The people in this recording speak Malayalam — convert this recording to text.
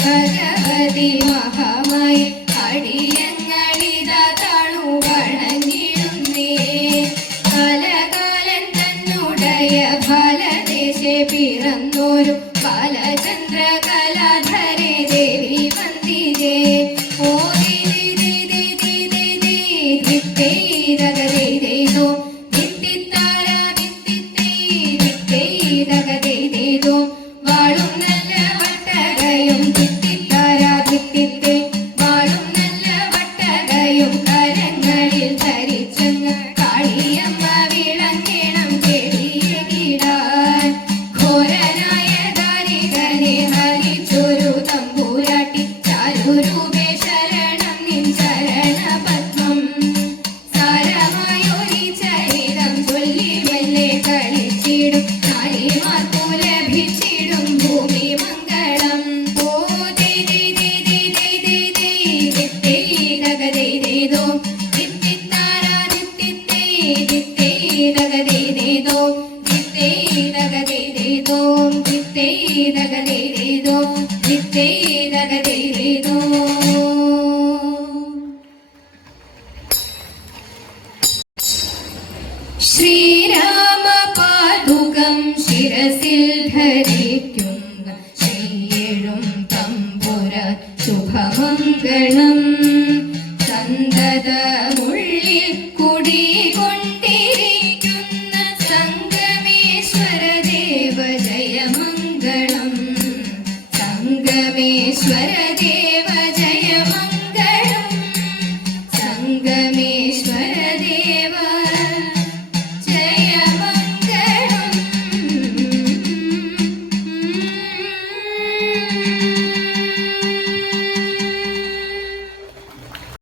ഭഗവതി മഹാമായി അടിയങ്ങളിതാ താണു വണങ്ങിടുന്നേ. കാലകാലൻ തന്നുടയ ഫലദേശെ പിറന്നോരു ബാലചന്ദ്ര കലാധരേ ദേവി വന്ദിരേ. ഓ വാളും നല്ല വട്ടകയും തിത്തിത്താരാതിത്തിത്തെ വാളും നല്ല വട്ടകയും കരങ്ങളിൽ ധരിച്ചങ്ങ് കാളിയമ്മ വിളങ്ങണം ചെടിയ കിടാൻ. ഘോരനായ ദാരികനെ ഹരിച്ചൊരു തമ്പൂരാട്ടി ചാരുരൂപേ ശരണം നിൻ ശരണ പത്മം. സാരമായൊരി ചരിതം ചൊല്ലി മെല്ലെ കളിച്ചിടും നാരിമാർക്കു ലഭിച്ചിടും ഭൂമി മംഗളം. ഓ ദഗദൈതോ ദിത്തിത്താരാദിത്തിത്തേ ദിത്തൈതഗദൈതോ ദിത്തൈതഗദൈതോ ദിത്തൈതഗദൈതോ ദിത്തൈതഗദൈതോ. ശ്രീരാമ പാദുകം ശിരസിൽ ധരിക്കും ശ്രീയേഴും തമ്പുര ശുഭമംഗളം. സന്തതമുള്ളിൽ കുടികൊണ്ടിരിക്കുന്ന സംഗമേശ്വര ദേവ ജയമംഗളം. സംഗമേശ്വര